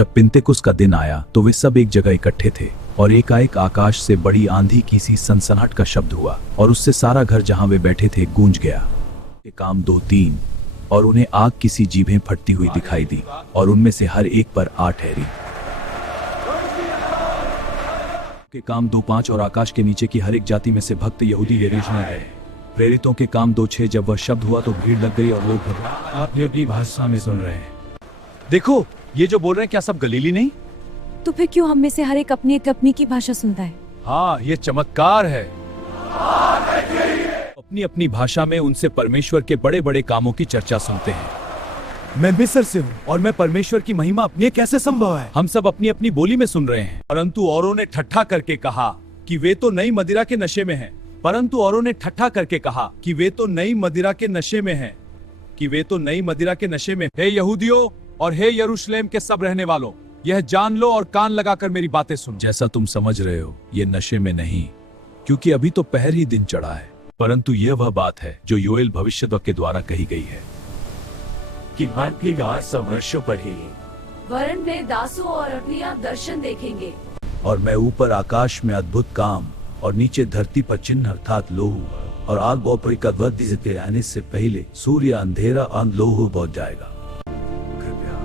जब पिंतेकुस्त का दिन आया तो वे सब एक जगह इकट्ठे थे और एकाएक आकाश से बड़ी आंधी की सी सनसनाहट का शब्द हुआ और उससे सारा घर जहां वे बैठे थे गूंज गया। ये काम 2-3 और उन्हें आग की सी जीभें फटती हुई दिखाई दी और उनमें से हर एक पर आ ठहरी। के काम 2-5 और आकाश के नीचे की हर एक जाति में से भक्त यहूदी यरूशलेम गए। प्रेरितों के काम 2-6 जब वह शब्द हुआ तो भीड़ लग गई और लोग अपनी भाषा में सुन रहे हैं। देखो ये जो बोल रहे हैं क्या सब गलीली नहीं? तो फिर क्यों हम में से हर एक अपनी अपनी की भाषा सुनता है? हाँ ये चमत्कार है। अपनी अपनी भाषा में उनसे परमेश्वर के बड़े बड़े कामों की चर्चा सुनते हैं। मैं मिस्र से हूँ और मैं परमेश्वर की महिमा अपनी कैसे संभव है? हम सब अपनी अपनी बोली में सुन रहे हैं। परंतु औरों ने ठट्ठा करके कहा कि वे तो नई मदिरा के नशे में हैं। परंतु औरों ने ठट्ठा करके कहा कि वे तो नई मदिरा के नशे में हैं, कि वे तो नई मदिरा के नशे में। हे यहूदियों और हे यरूशलेम के सब रहने वालों, यह जान लो और कान लगाकर मेरी बातें सुनो। जैसा तुम समझ रहे हो ये नशे में नहीं, क्योंकि अभी तो पहर ही दिन चढ़ा है, परंतु यह वह बात है जो योएल भविष्यद्वक्ता के द्वारा कही गई है कि बात की 100 वर्षों पर ही वरन वे दासों और अपनी आप दर्शन देखेंगे। और मैं ऊपर आकाश में अद्भुत काम और नीचे धरती पर चिन्ह अर्थात लोहू और आग और का वृद्धि के आने से पहले सूर्य अंधेरा और लोहू पहुंच जाएगा। कृपया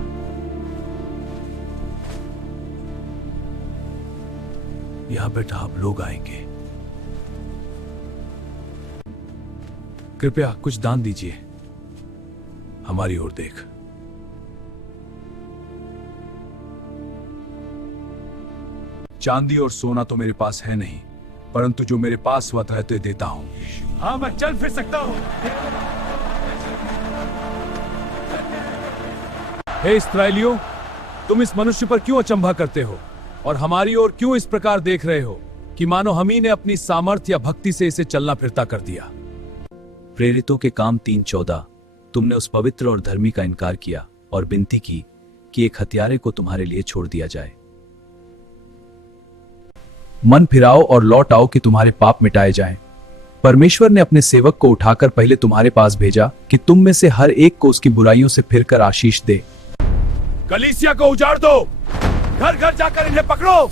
यहाँ बैठा आप लोग आएंगे, कृपया कुछ दान दीजिए। हमारी ओर देख। चांदी और सोना तो मेरे पास है नहीं, परंतु जो मेरे पास वह रहते देता हूं। हाँ मैं चल फिर सकता हूँ। हे इस्राएलियों, तुम इस मनुष्य पर क्यों अचंभा करते हो और हमारी ओर क्यों इस प्रकार देख रहे हो कि मानो हम ही ने अपनी सामर्थ्य या भक्ति से इसे चलना फिरता कर दिया। प्रेरितों के काम 3:14। तुमने उस पवित्र और धर्मी का इनकार किया और विनती की कि एक हत्यारे को तुम्हारे लिए छोड़ दिया जाए। मन फिराओ और लौट आओ कि तुम्हारे पाप मिटाए जाएं। परमेश्वर ने अपने सेवक को उठाकर पहले तुम्हारे पास भेजा कि तुम में से हर एक को उसकी बुराइयों से फिरकर आशीष दे। कलीसिया को उजाड़ दो, घर घर जाकर इन्हें पकड़ो।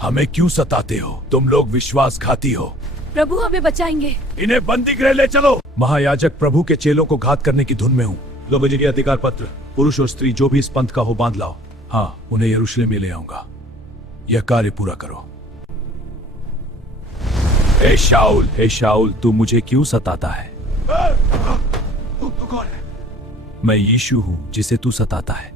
हमें क्यों सताते हो? तुम लोग विश्वासघाती हो। प्रभु हमें बचाएंगे। इन्हें बंदी गृह ले चलो। महायाजक प्रभु के चेलों को घात करने की धुन में हूँ। लो मुझे ये अधिकार पत्र, पुरुष और स्त्री जो भी इस पंथ का हो बांध लाओ। हाँ उन्हें यरूशलेम में ले आऊंगा। यह कार्य पूरा करो। हे शाऊल, तू मुझे क्यों सताता है? तू कौन है? मैं यीशु हूँ जिसे तू सताता है।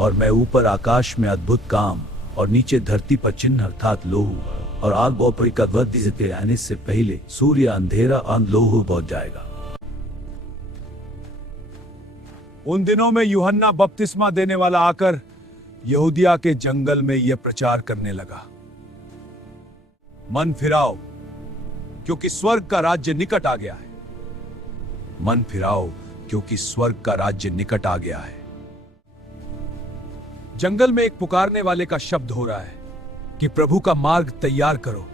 और मैं ऊपर आकाश में अद्भुत काम और नीचे धरती पर चिन्ह अर्थात लोहू और आग और का वृद्धि के आने से पहले सूर्य अंधेरा और लोहू पहुंच जाएगा। उन दिनों में यूहन्ना बपतिस्मा देने वाला आकर यहूदिया के जंगल में यह प्रचार करने लगा, मन फिराओ क्योंकि स्वर्ग का राज्य निकट आ गया है। मन फिराओ क्योंकि स्वर्ग का राज्य निकट आ गया है। जंगल में एक पुकारने वाले का शब्द हो रहा है कि प्रभु का मार्ग तैयार करो,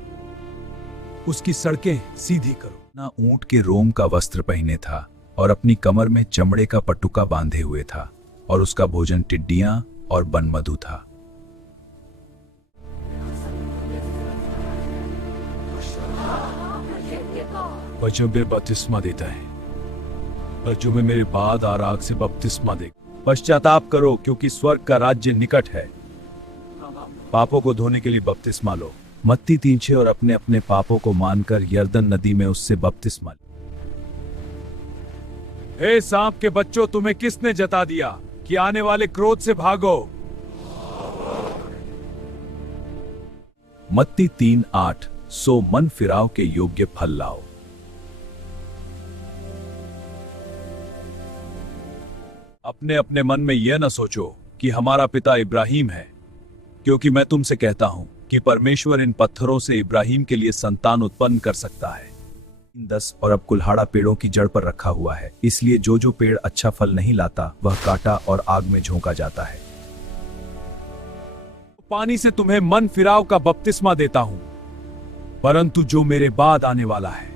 उसकी सड़कें सीधी करो। ना ऊंट के रोम का वस्त्र पहने था और अपनी कमर में चमड़े का पटुका बांधे हुए था और उसका भोजन टिड्डियां और बनमधु था। बच्चों में बपतिस्मा देता है, बच्चों में मेरे बाद आराग से बपतिस्मा दे। पश्चाताप करो क्योंकि स्वर्ग का राज्य निकट है। पापों को धोने के लिए बपतिस्मा लो। मत्ती 3:6 और अपने अपने पापों को मानकर यर्दन नदी में उससे बपतिस्मा लो। हे सांप के बच्चों, तुम्हें किसने जता दिया कि आने वाले क्रोध से भागो? मत्ती 3:8 सो मन फिराव के योग्य फल लाओ। अपने अपने मन में यह न सोचो कि हमारा पिता इब्राहिम है, क्योंकि मैं तुमसे कहता हूं कि परमेश्वर इन पत्थरों से इब्राहिम के लिए संतान उत्पन्न कर सकता है। 10 और अब कुल्हाड़ा पेड़ों की जड़ पर रखा हुआ है, इसलिए जो जो पेड़ अच्छा फल नहीं लाता वह काटा और आग में झोंका जाता है। पानी से तुम्हें मन फिराव का बपतिस्मा देता हूं, परंतु जो मेरे बाद आने वाला है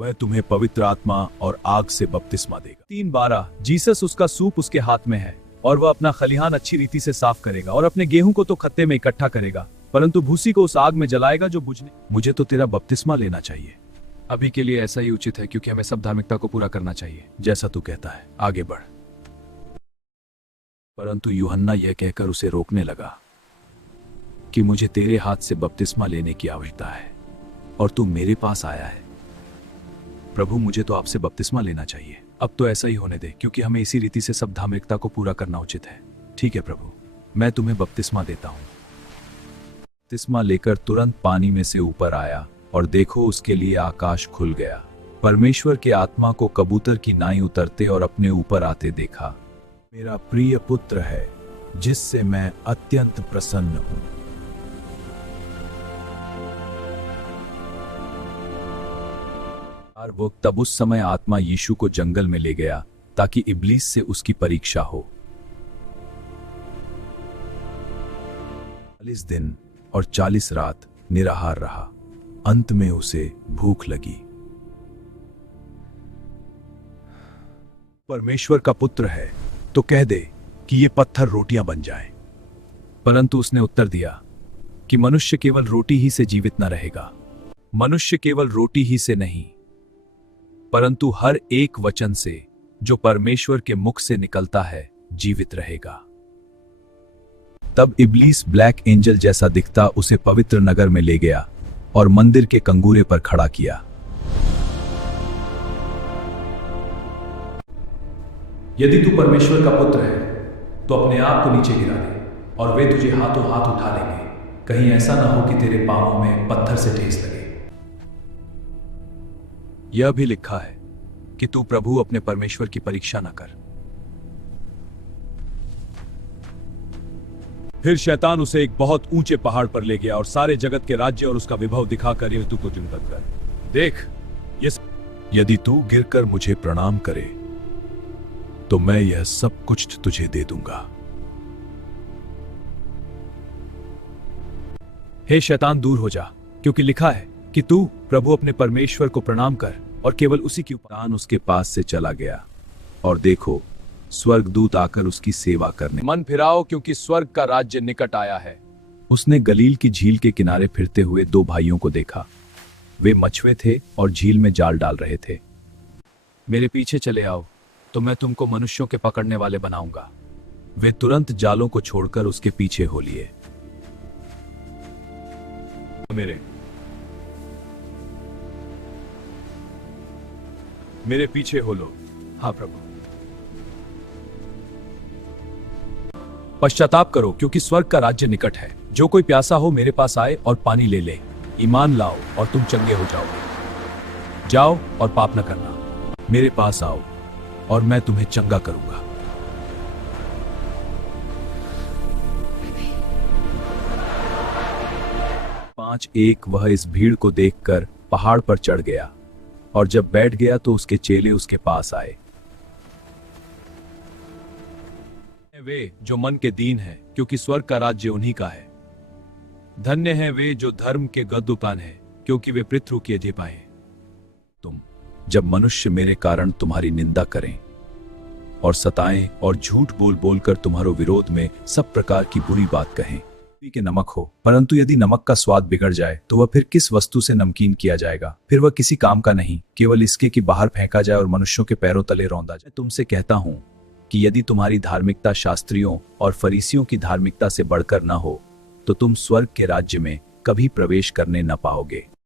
वह तुम्हें पवित्र आत्मा और आग से बपतिस्मा देगा। 3:12 जीसस उसका सूप उसके हाथ में है और वह अपना खलिहान अच्छी रीति से साफ करेगा और अपने गेहूं को तो खत्ते में इकट्ठा करेगा, परंतु भूसी को उस आग में जलाएगा जो बुझने। मुझे तो तेरा बपतिस्मा लेना चाहिए। अभी के लिए ऐसा ही उचित है, क्योंकि हमें सब धार्मिकता को पूरा करना चाहिए। जैसा तू कहता है, आगे बढ़। परंतु यूहन्ना यह कहकर उसे रोकने लगा कि मुझे तेरे हाथ से बपतिस्मा लेने की आवश्यकता है और तू मेरे पास आया है। प्रभु, मुझे तो आपसे बपतिस्मा लेना चाहिए। अब तो ऐसा ही होने दे, क्योंकि हमें इसी रीति से सब धार्मिकता को पूरा करना उचित है। ठीक है प्रभु, मैं तुम्हें बपतिस्मा देता हूं। बपतिस्मा लेकर तुरंत पानी में से ऊपर आया और देखो, उसके लिए आकाश खुल गया। परमेश्वर के आत्मा को कबूतर की नाई उतरते और अपने ऊपर आते देखा। मेरा प्रिय पुत्र है, जिससे मैं अत्यंत प्रसन्न हूं। और वो तब उस समय आत्मा यीशु को जंगल में ले गया ताकि इब्लीस से उसकी परीक्षा हो। 40 दिन और 40 रात निराहार रहा। अंत में उसे भूख लगी। परमेश्वर का पुत्र है तो कह दे कि ये पत्थर रोटियां बन जाएं। परंतु उसने उत्तर दिया कि मनुष्य केवल रोटी ही से जीवित न रहेगा। मनुष्य केवल रोटी ही से नहीं, परंतु हर एक वचन से जो परमेश्वर के मुख से निकलता है जीवित रहेगा। तब इब्लीस ब्लैक एंजल जैसा दिखता उसे पवित्र नगर में ले गया और मंदिर के कंगूरे पर खड़ा किया। यदि तू परमेश्वर का पुत्र है तो अपने आप को नीचे गिरा दे और वे तुझे हाथों हाथ उठा लेंगे। कहीं ऐसा ना हो कि तेरे पांवों में पत्थर से ठेस लगे। यह भी लिखा है कि तू प्रभु अपने परमेश्वर की परीक्षा न कर। फिर शैतान उसे एक बहुत ऊंचे पहाड़ पर ले गया और सारे जगत के राज्य और उसका विभव दिखाकर यीशु को चिंतित कर, देख ये यदि तू गिरकर मुझे प्रणाम करे तो मैं यह सब कुछ तुझे दे दूंगा। हे शैतान, दूर हो जा, क्योंकि लिखा है कि तू प्रभु अपने परमेश्वर को प्रणाम कर और केवल उसी की शैतान उसके पास से चला गया और देखो, स्वर्गदूत आकर उसकी सेवा करने। मन फिराओ, क्योंकि स्वर्ग का राज्य निकट आया है। उसने गलील की झील के किनारे फिरते हुए 2 भाइयों को देखा। वे मछुए थे और झील में जाल डाल रहे थे। मेरे पीछे चले आओ तो मैं तुमको मनुष्यों के पकड़ने वाले बनाऊंगा। वे तुरंत जालों को छोड़कर उसके पीछे हो लिए। मेरे पीछे हो लो। हाँ प्रभु। पश्चाताप करो, क्योंकि स्वर्ग का राज्य निकट है। जो कोई प्यासा हो मेरे पास आए और पानी ले ले। ईमान लाओ और तुम चंगे हो जाओगे। जाओ और पाप न करना। मेरे पास आओ और मैं तुम्हें चंगा करूंगा। एक वह इस भीड़ को देखकर पहाड़ पर चढ़ गया और जब बैठ गया तो उसके चेले उसके पास आए। वे जो मन के दीन हैं, क्योंकि स्वर्ग का राज्य उन्हीं का है। धन्य है वे जो धर्म के गद्दुपान है, क्योंकि वे पृथ्वी किए जे पाए। तुम जब मनुष्य मेरे कारण तुम्हारी निंदा करें और सताएं और झूठ बोल बोलकर तुम्हारे विरोध में सब प्रकार की बुरी बात कहें, के नमक हो, परंतु यदि नमक का स्वाद बिगड़ जाए तो वह फिर किस वस्तु से नमकीन किया जाएगा? फिर वह किसी काम का नहीं, केवल इसके कि बाहर फेंका जाए और मनुष्यों के पैरों तले रौंदा जाए। तुमसे कहता हूं कि यदि तुम्हारी धार्मिकता शास्त्रियों और फरीसियों की धार्मिकता से बढ़कर न हो तो तुम स्वर्ग के राज्य में कभी प्रवेश करने न पाओगे।